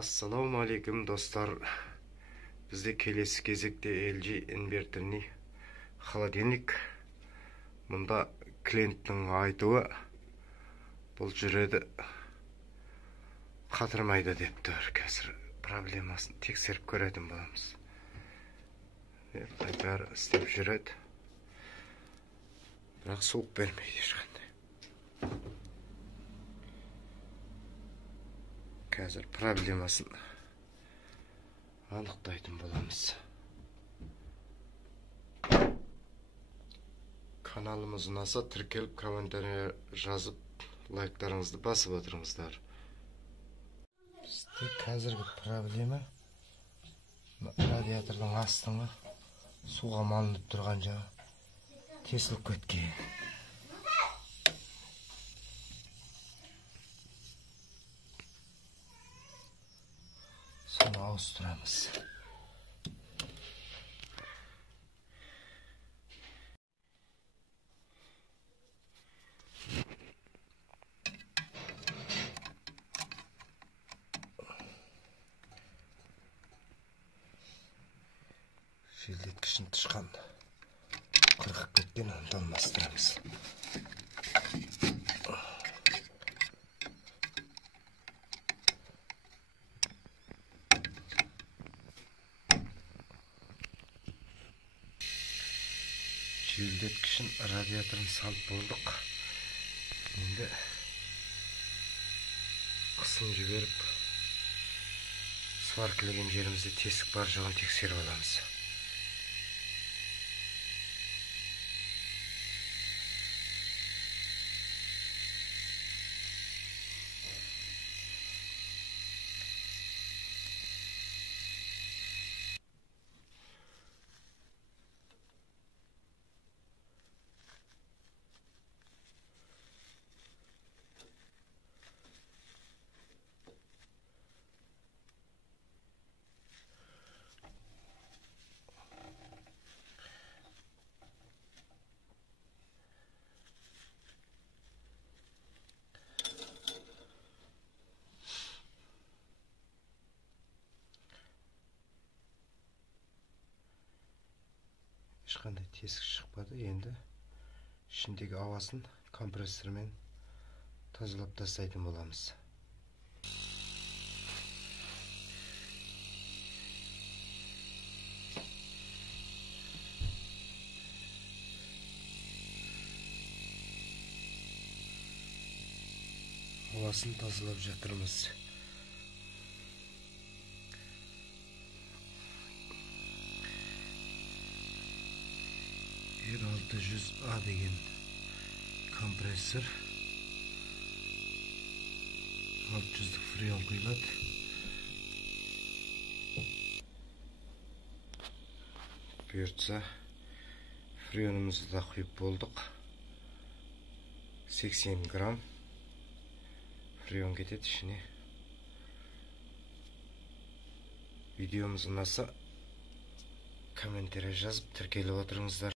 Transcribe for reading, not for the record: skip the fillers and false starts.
Ассалаумағалейкум достар. Бізде келесі кезекте LG инверторный холодильник. Мұнда клиенттің айтуы бұл жүреді қатырмайды деп тұр. Қазір проблемасын тексеріп көретін боламыз. Бәрі істеп жүреді, бірақ суық бермейді ешқандай. Қазір проблемасын анықтайтын боламыз. Каналымыз ұнаса тіркеліп, комментарий жазып, лайктарыңызды басып отырыңыздар. Бізде қазіргі проблема радиатордың астыңғы суға малынып тұрған жаңа тесіліп кеткен. Соны ауыстырамыз. Желдеткішін тышқан қырқып кеткен, оны алмастырамыз. Желдеткішін радиаторын салып болдық. Енді қысым жіберіп, сваркілеген жерімізде тесік бар жоғын тексеріп аламыз. Ешқандай тесік шықпады. Енді ішіндегі ауасын компрессормен тазалап тастайтын боламыз. Ауасын тазалап жатырмыз. R600A деген компрессор 600-лік фреон құйылады. Бұйыртса фреонымызды да құйып болдық. 80 грамм фреон кетеді ішіне. Видеомыз ұнаса комментарий жазып тіркеліп отырыңыздар.